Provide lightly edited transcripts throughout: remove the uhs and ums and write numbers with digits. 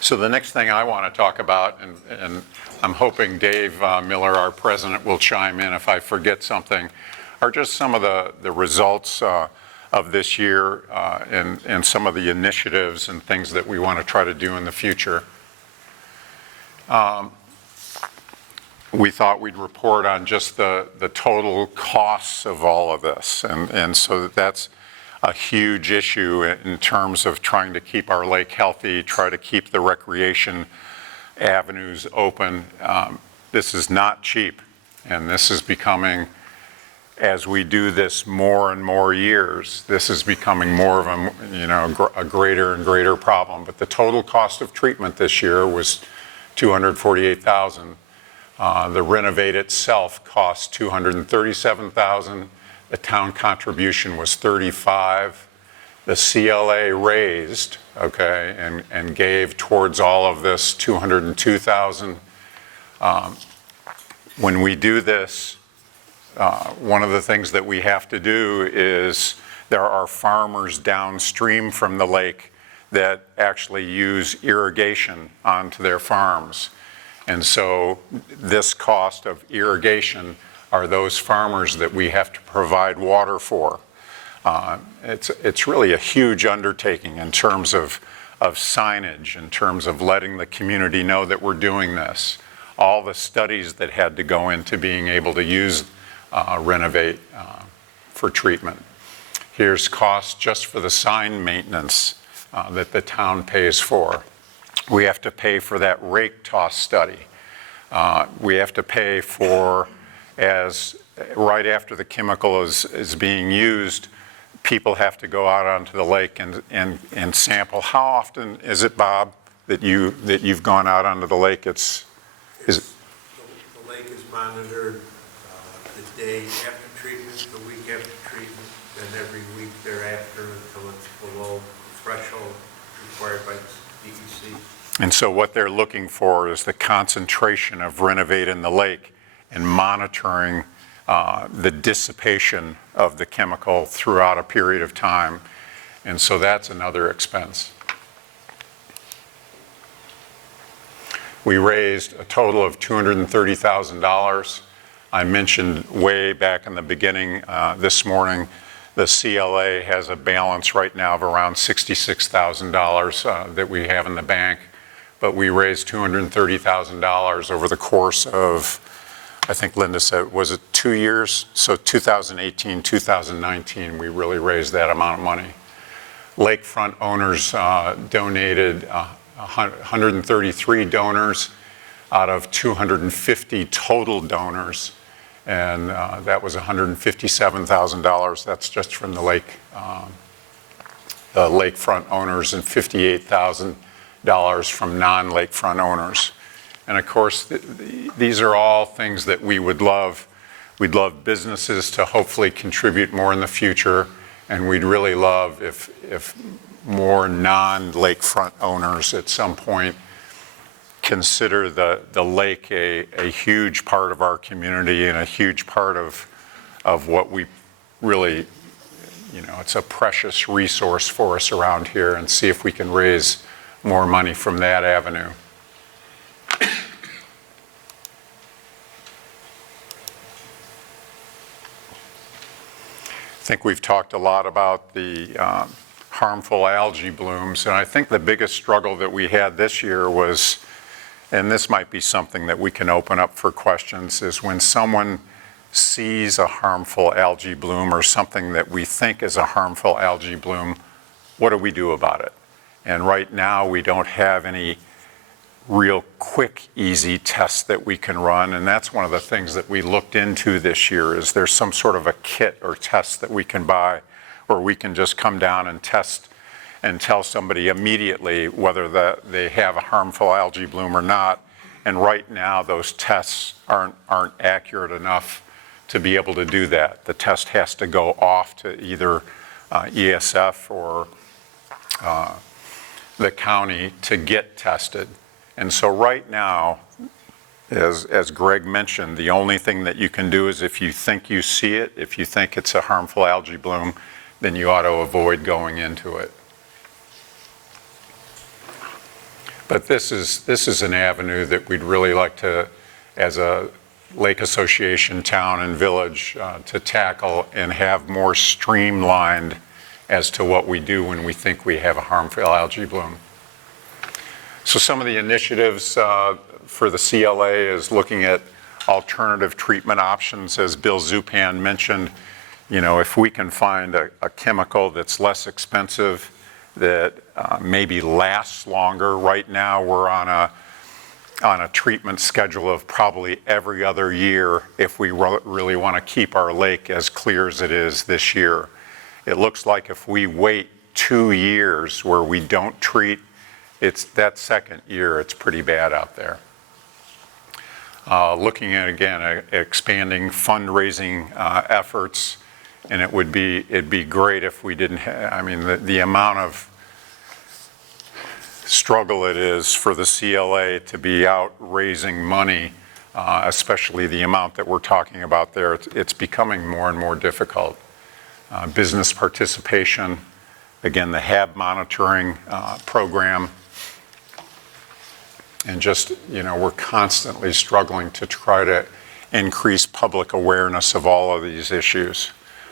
So the next thing I want to talk about, and I'm hoping Dave Miller, our president, will chime in if I forget something, are just some of the results of this year and some of the initiatives and things that we want to try to do in the future. We thought we'd report on just the total costs of all of this, and so that's a huge issue in terms of trying to keep our lake healthy, try to keep the recreation avenues open. This is not cheap, and this is becoming, as we do this more and more years, this is becoming more of a greater and greater problem. But the total cost of treatment this year was $248,000. The renovate itself cost $237,000. The town contribution was $35,000. The CLA raised, okay, and gave towards all of this $202,000. When we do this, one of the things that we have to do is there are farmers downstream from the lake that actually use irrigation onto their farms. And so this cost of irrigation are those farmers that we have to provide water for. It's really a huge undertaking in terms of signage, in terms of letting the community know that we're doing this. All the studies that had to go into being able to use renovate for treatment. Here's costs just for the sign maintenance that the town pays for. We have to pay for that rake toss study. We have to pay for, as right after the chemical is being used, people have to go out onto the lake and sample. How often is it, Bob, that you've gone out onto the lake? The lake is monitored the day after treatment, the week after treatment, and every week thereafter until it's below the threshold required by the DEC. And so what they're looking for is the concentration of renovate in the lake and monitoring the dissipation of the chemical throughout a period of time. And so that's another expense. We raised a total of $230,000. I mentioned way back in the beginning this morning, the CLA has a balance right now of around $66,000 that we have in the bank. But we raised $230,000 over the course of, I think Linda said, was it 2 years? So 2018, 2019, we really raised that amount of money. Lakefront owners donated 133 donors out of 250 total donors, and that was $157,000. That's just from the lakefront owners, and $58,000 from non-lakefront owners. And of course, these are all things that we would love. We'd love businesses to hopefully contribute more in the future, and we'd really love if more non-lakefront owners at some point consider the lake a huge part of our community and a huge part of what we really, it's a precious resource for us around here, and see if we can raise more money from that avenue. I think we've talked a lot about the harmful algae blooms, and I think the biggest struggle that we had this year was, and this might be something that we can open up for questions, is when someone sees a harmful algae bloom or something that we think is a harmful algae bloom, what do we do about it? And right now we don't have any real quick, easy tests that we can run, and that's one of the things that we looked into this year. Is there some sort of a kit or test that we can buy where we can just come down and test and tell somebody immediately whether they have a harmful algae bloom or not? And right now those tests aren't accurate enough to be able to do that. The test has to go off to either ESF or the county to get tested. And so right now, as Greg mentioned, the only thing that you can do is if you think you see it, if you think it's a harmful algae bloom, then you ought to avoid going into it. But this is an avenue that we'd really like to, as a Lake Association town and village, to tackle and have more streamlined as to what we do when we think we have a harmful algae bloom. So some of the initiatives for the CLA is looking at alternative treatment options, as Bill Zupan mentioned. You know, if we can find a chemical that's less expensive, that maybe lasts longer. Right now, we're on a treatment schedule of probably every other year if we really want to keep our lake as clear as it is this year. It looks like if we wait 2 years where we don't treat, it's that second year, it's pretty bad out there. Looking at, again, expanding fundraising efforts, and it'd be great if we didn't I mean, the amount of struggle it is for the CLA to be out raising money, especially the amount that we're talking about there, it's becoming more and more difficult. Business participation, again, the HAB monitoring program, and just, you know, we're constantly struggling to try to increase public awareness of all of these issues.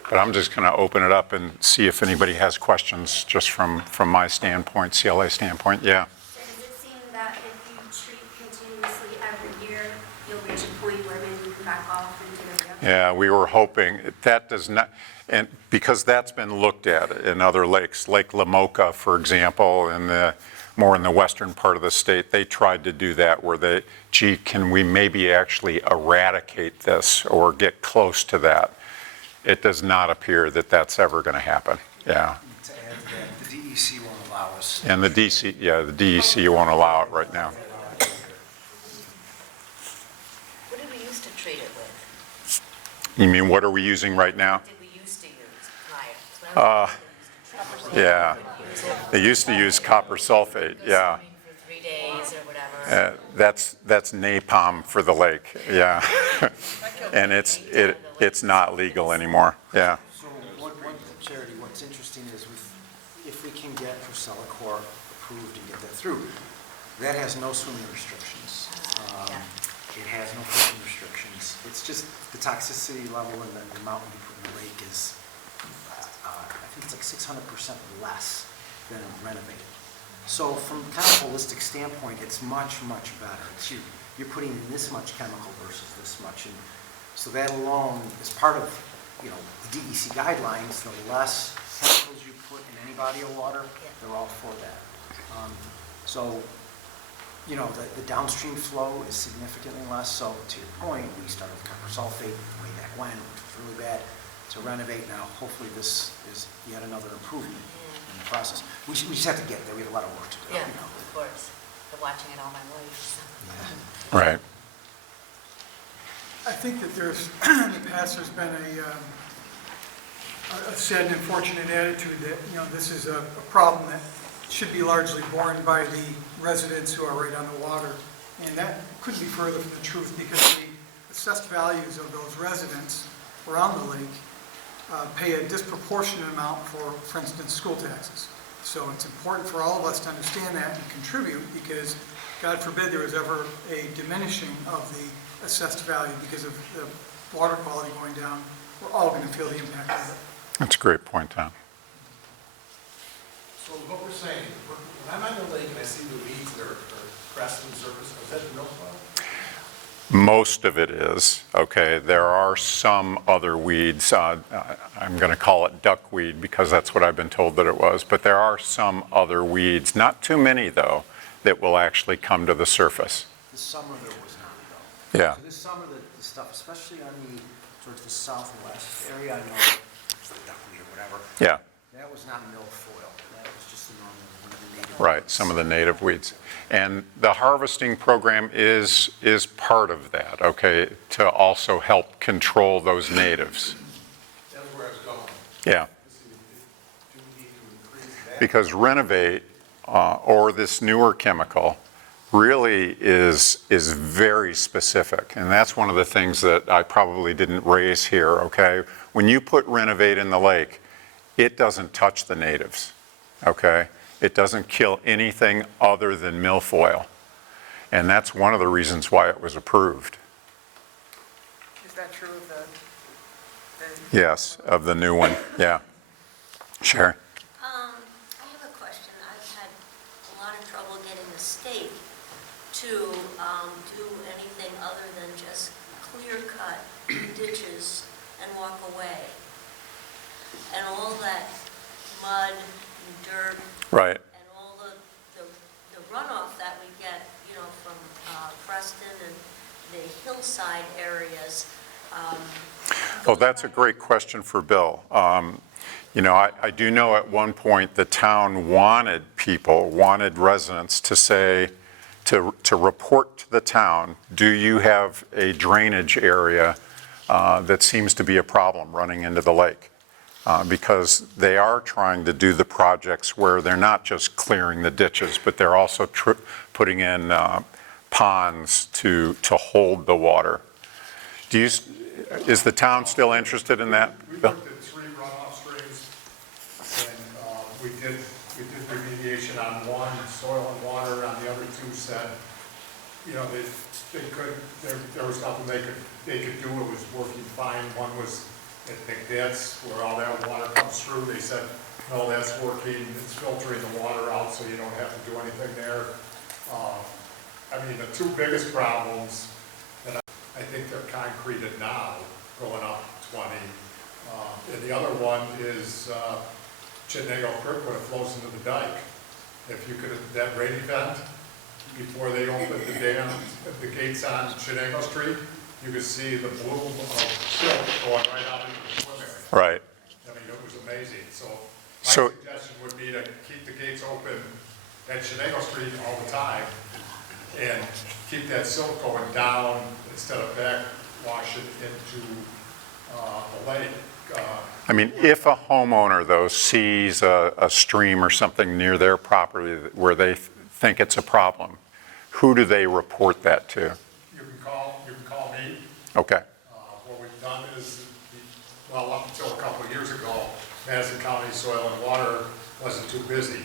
But I'm just going to open it up and see if anybody has questions just from my standpoint, CLA standpoint. Yeah. So does it seem that if you treat continuously every year, you'll reach a point where maybe you can back off and do every other? Yeah, we were hoping. That does not, and because that's been looked at in other lakes, Lake Lamoka, for example, more in the western part of the state, they tried to do that where gee, can we maybe actually eradicate this or get close to that? It does not appear that that's ever going to happen. Yeah. To add to that, the DEC won't allow us. And the DEC won't allow it right now. What did we used to treat it with? You mean what are we using right now? Did we used to use prior? Yeah. They used to use copper sulfate. Yeah. For 3 days or whatever. That's napalm for the lake. Yeah. And it's not legal anymore. Yeah. So one charity, what's interesting is if we can get Procelicor approved and get that through, that has no swimming restrictions. It has no fishing restrictions. It's just the toxicity level and the amount we put in the lake is, I think it's like 600% less than renovated. So from kind of a holistic standpoint, it's much, much better. You're putting in this much chemical versus this much. And so that alone is part of, you know, the DEC guidelines. The less chemicals you put in any body of water, they're all for that. So, you know, the downstream flow is significantly less. So to your point, we started with copper sulfate way back when, which was really bad. To renovate now, hopefully this is yet another improvement in the process. We just have to get there. We have a lot of work to do. Yeah, You know. of course. Been watching it all my life. Right. I think that in the past, there's been a sad and unfortunate attitude that, you know, this is a problem that should be largely borne by the residents who are right on the water. And that couldn't be further from the truth, because the assessed values of those residents around the lake pay a disproportionate amount for instance, school taxes. So it's important for all of us to understand that and contribute, because God forbid there was ever a diminishing of the assessed value because of the water quality going down. We're all going to feel the impact of it. That's a great point, Tom. So what we're saying, when I'm on the lake and I see the weeds that are cresting the surface, is that the milfoil? Most of it is, okay. There are some other weeds. I'm going to call it duckweed because that's what I've been told that it was. But there are some other weeds, not too many though, that will actually come to the surface. This summer there was none though. Yeah. So this summer the stuff, especially on towards the southwest area, I know it's like duckweed or whatever. Yeah. That was not milfoil. That was just the normal one of the native. Right, weeds. some of the native weeds. And the harvesting program is part of that, okay, to also help control those natives. That's where I was going. Yeah. Do we need to increase that? Because Renovate, or this newer chemical, really is very specific. And that's one of the things that I probably didn't raise here, okay? When you put Renovate in the lake, it doesn't touch the natives, okay? It doesn't kill anything other than milfoil. And that's one of the reasons why it was approved. Is that true of the? Yes, of the new one, yeah. Sherry? I have a question. I've had a lot of trouble getting the state to do anything other than just clear cut ditches and walk away. And all that mud and dirt Right. and all the runoff that we get, from Preston and the hillside areas. Oh, that's a great question for Bill. I do know at one point the town wanted residents to say, to report to the town, do you have a drainage area that seems to be a problem running into the lake? Because they are trying to do the projects where they're not just clearing the ditches, but they're also putting in ponds to hold the water. Is the town still interested in that, We Bill? looked at 3 runoff streams, and we did remediation on one, soil and water, on the other 2 said, they could, there was nothing they could do, it was working fine. One was at McDad's, where all that water comes through, they said, no, that's working, it's filtering the water out, so you don't have to do anything there. The 2 biggest problems, and I think they're concreted now, going up 20. And the other one is Chenango Creek when it flows into the dike. If you could, that rain event, before they opened the dam, the gates on Chenango Street, you could see the bloom of silt going right out into the swim area. Right. It was amazing. So So- my suggestion would be to keep the gates open at Chenango Street all the time and keep that silt going down instead of back washing into the lake. If a homeowner, though, sees a stream or something near their property where they think it's a problem, who do they report that to? You can call me. Okay, What we've done is, up until a couple of years ago, Madison County Soil and Water wasn't too busy.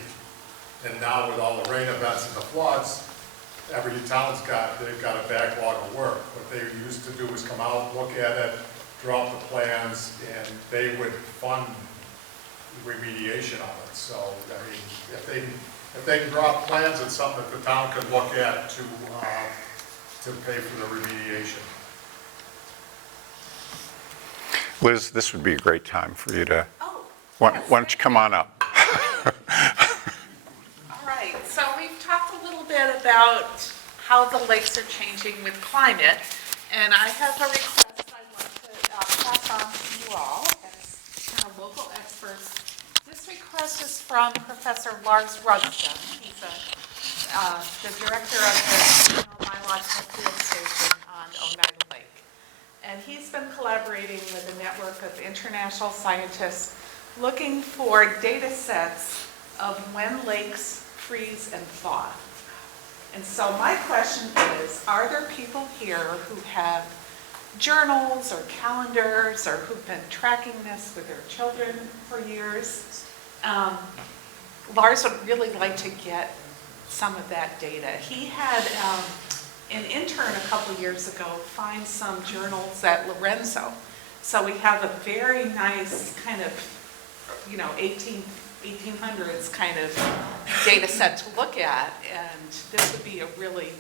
And now with all the rain events and the floods, every town's they've got a backlog of work. What they used to do was come out, look at it, draw up the plans, and they would fund remediation of it. So, if they can draw up plans, it's something that the town can look at to pay for the remediation. Liz, this would be a great time for you to, Oh. why yes, don't you come on up? All right, so we've talked a little bit about how the lakes are changing with climate, and I have a request I'd like to pass on to you all as kind of local experts. This request is from Professor Lars Rudson. He's the director of the National Biological Field Station on Oneida Lake. And he's been collaborating with a network of international scientists looking for data sets of when lakes freeze and thaw. And so my question is, are there people here who have journals or calendars or who've been tracking this with their children for years? Lars would really like to get some of that data. He had an intern a couple years ago find some journals at Lorenzo. So we have a very nice kind of, 1800s kind of data set to look at, and this would be a really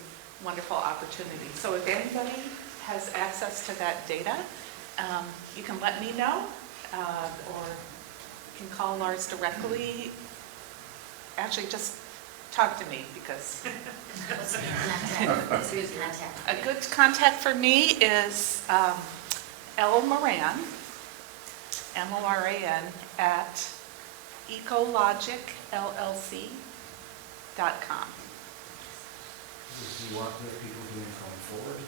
wonderful opportunity. So if anybody has access to that data, you can let me know, or you can call Lars directly. Actually, just talk to me, because What's the contact? Who's contact? a good contact for me is L. Moran, M-O-R-A-N, at ecologicllc.com. Do you want the people who are going forward?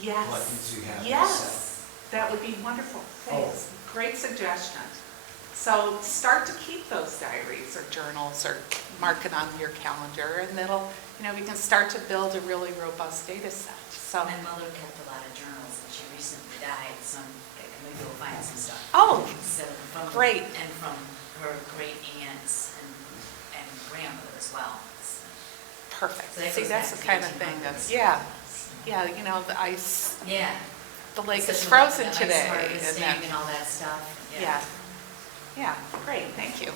Yes. Like to have this Yes, that would be wonderful. Thanks. Great suggestion. So start to keep those diaries or journals or mark it on your calendar, and that'll, we can start to build a really robust data set. So, My mother kept a lot of journals, and she recently died, so maybe we'll find some stuff. oh, So from Great. And from her great aunts and grandmother as well. Perfect. So that See, goes that's back the to kind of 1800s. thing that's, yeah, yeah, you know, the ice, Yeah. the lake is Especially with frozen the ice today. harvesting then- and all that stuff. Yeah, yeah, great, thank you.